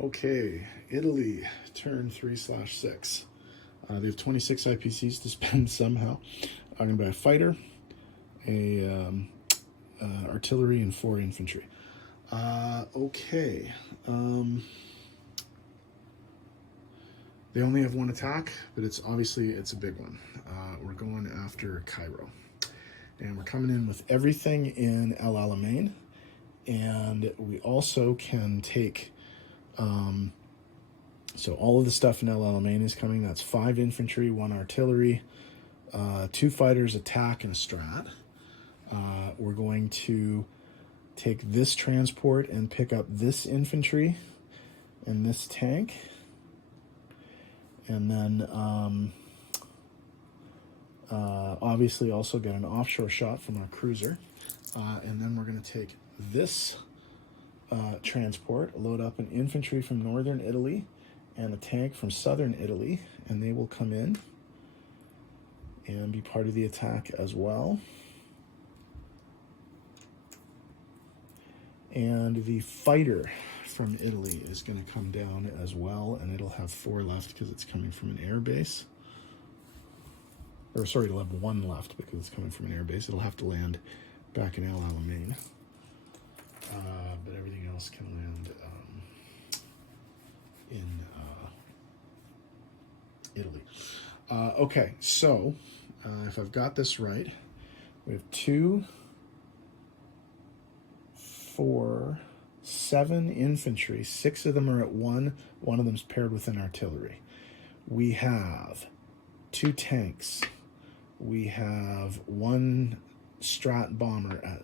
Okay, Italy, turn 3/6. They have 26 IPCs to spend somehow. I'm going to buy a fighter, a artillery, and 4 infantry. Okay. They only have 1 attack, but it's a big one. We're going after Cairo. And we're coming in with everything in El Alamein. And we also can take... so all of the stuff in El Alamein is coming. That's 5 infantry, 1 artillery, 2 fighters, attack, and a strat. We're going to take this transport and pick up this infantry and this tank. And then obviously also get an offshore shot from our cruiser. And then we're going to take this transport, load up an infantry from northern Italy and a tank from southern Italy, and they will come in and be part of the attack as well. And the fighter from Italy is going to come down as well, and it'll have 4 left because it's coming from an air base. Or sorry, it'll have 1 left because it's coming from an air base. It'll have to land back in El Alamein. But everything else can land in Italy. Okay, so if I've got this right, we have 2, 4, 7 infantry. 6 of them are at 1. 1 of them's paired with an artillery. We have 2 tanks. We have 1 Strat bomber at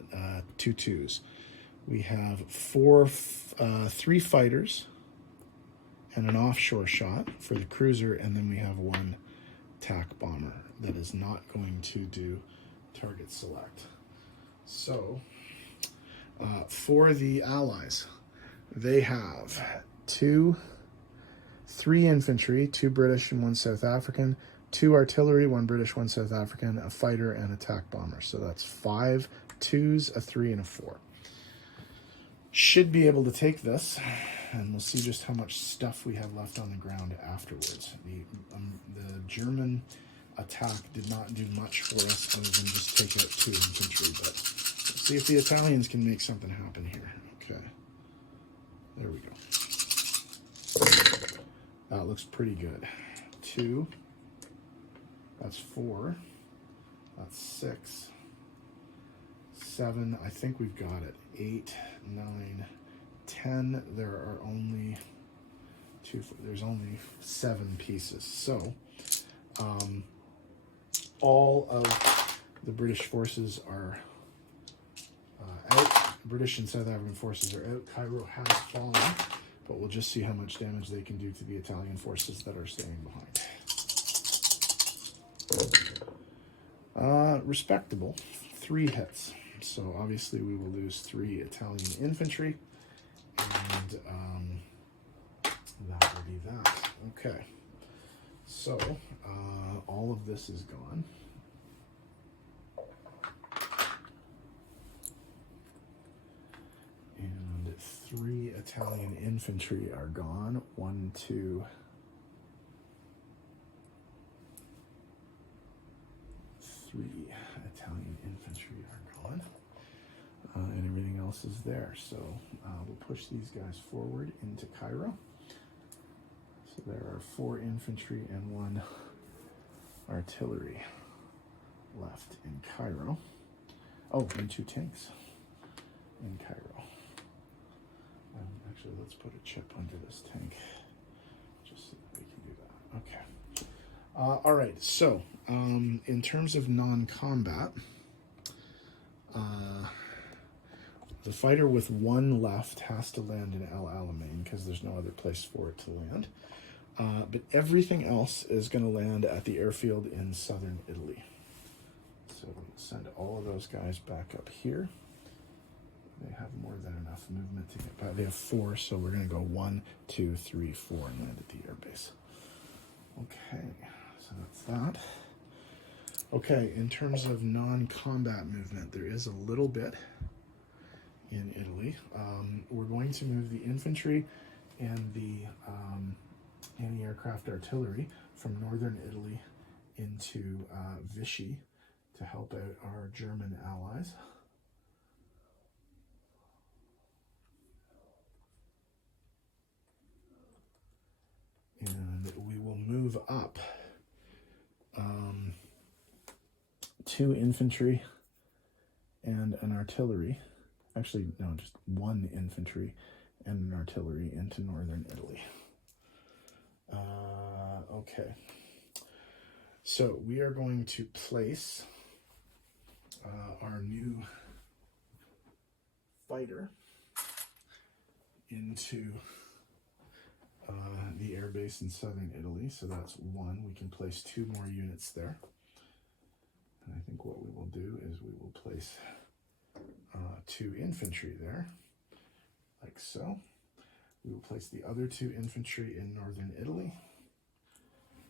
2 2s. We have 3 fighters and an offshore shot for the cruiser, and then we have 1 attack bomber that is not going to do target select. So for the Allies, they have 3 infantry, 2 British and 1 South African, 2 artillery, 1 British, 1 South African, a fighter, and attack bomber. So that's 5 2s, a 3, and a 4. Should be able to take this, and we'll see just how much stuff we have left on the ground afterwards. The German attack did not do much for us other than just take out 2 infantry, but let's see if the Italians can make something happen here. Okay, there we go. That looks pretty good. 2, that's 4, that's 6, 7, I think we've got it. 8, 9, 10. There are only 2. There's only 7 pieces. So all of the British forces are out. British and South African forces are out. Cairo has fallen, but we'll just see how much damage they can do to the Italian forces that are staying behind. Respectable. 3 hits. So obviously we will lose 3 Italian infantry, and that will be that. Okay, so all of this is gone. And 3 Italian infantry are gone. 1, 2, 3 Italian infantry are gone. And everything else is there. So we'll push these guys forward into Cairo. So there are 4 infantry and 1 artillery left in Cairo. Oh, and 2 tanks in Cairo. Actually, let's put a chip under this tank just so that we can do that. Okay. All right, so in terms of non-combat, the fighter with 1 left has to land in El Alamein because there's no other place for it to land. But everything else is going to land at the airfield in southern Italy. So we'll send all of those guys back up here. They have more than enough movement to get back. They have 4, so we're going to go 1, 2, 3, 4 and land at the airbase. Okay, so that's that. Okay, in terms of non-combat movement, there is a little bit in Italy. We're going to move the infantry and the anti-aircraft artillery from northern Italy into Vichy to help out our German allies. And we will move up 2 infantry and an artillery. Actually, no, just 1 infantry and an artillery into northern Italy. Okay. So we are going to place our new fighter into the air base in southern Italy. So that's 1. We can place 2 more units there. And I think what we will do is we will place 2 infantry there, like so. We will place the other 2 infantry in northern Italy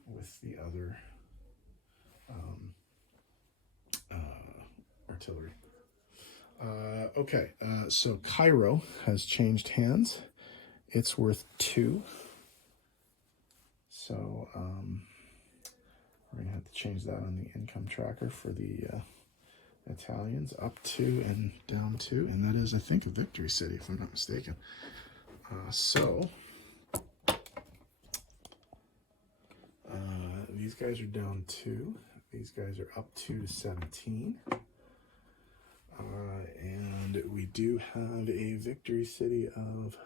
with the other artillery. Okay, so Cairo has changed hands. It's worth 2. So we're going to have to change that on the income tracker for the Italians. Up 2 and down 2. And that is, I think, a victory city, if I'm not mistaken. So these guys are down 2. These guys are up 2 to 17. And we do have a victory city of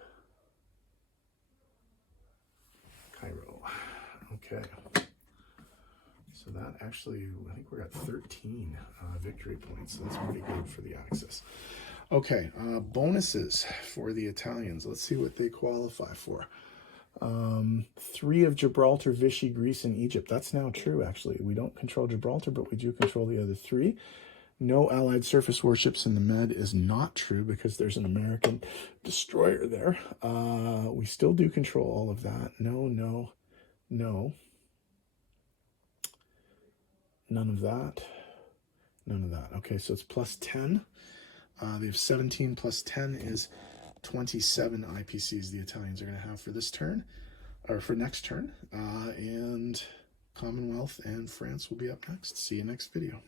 Cairo. Okay. So that actually, I think we're at 13 victory points. So that's pretty good for the Axis. Okay, bonuses for the Italians. Let's see what they qualify for. 3 of Gibraltar, Vichy, Greece, and Egypt. That's now true, actually. We don't control Gibraltar, but we do control the other 3. No Allied surface warships in the Med is not true because there's an American destroyer there. We still do control all of that. No, no, no. None of that. None of that. Okay, so it's plus 10. They have 17 plus 10 is 27 IPCs the Italians are going to have for this turn, or for next turn. And Commonwealth and France will be up next. See you next video.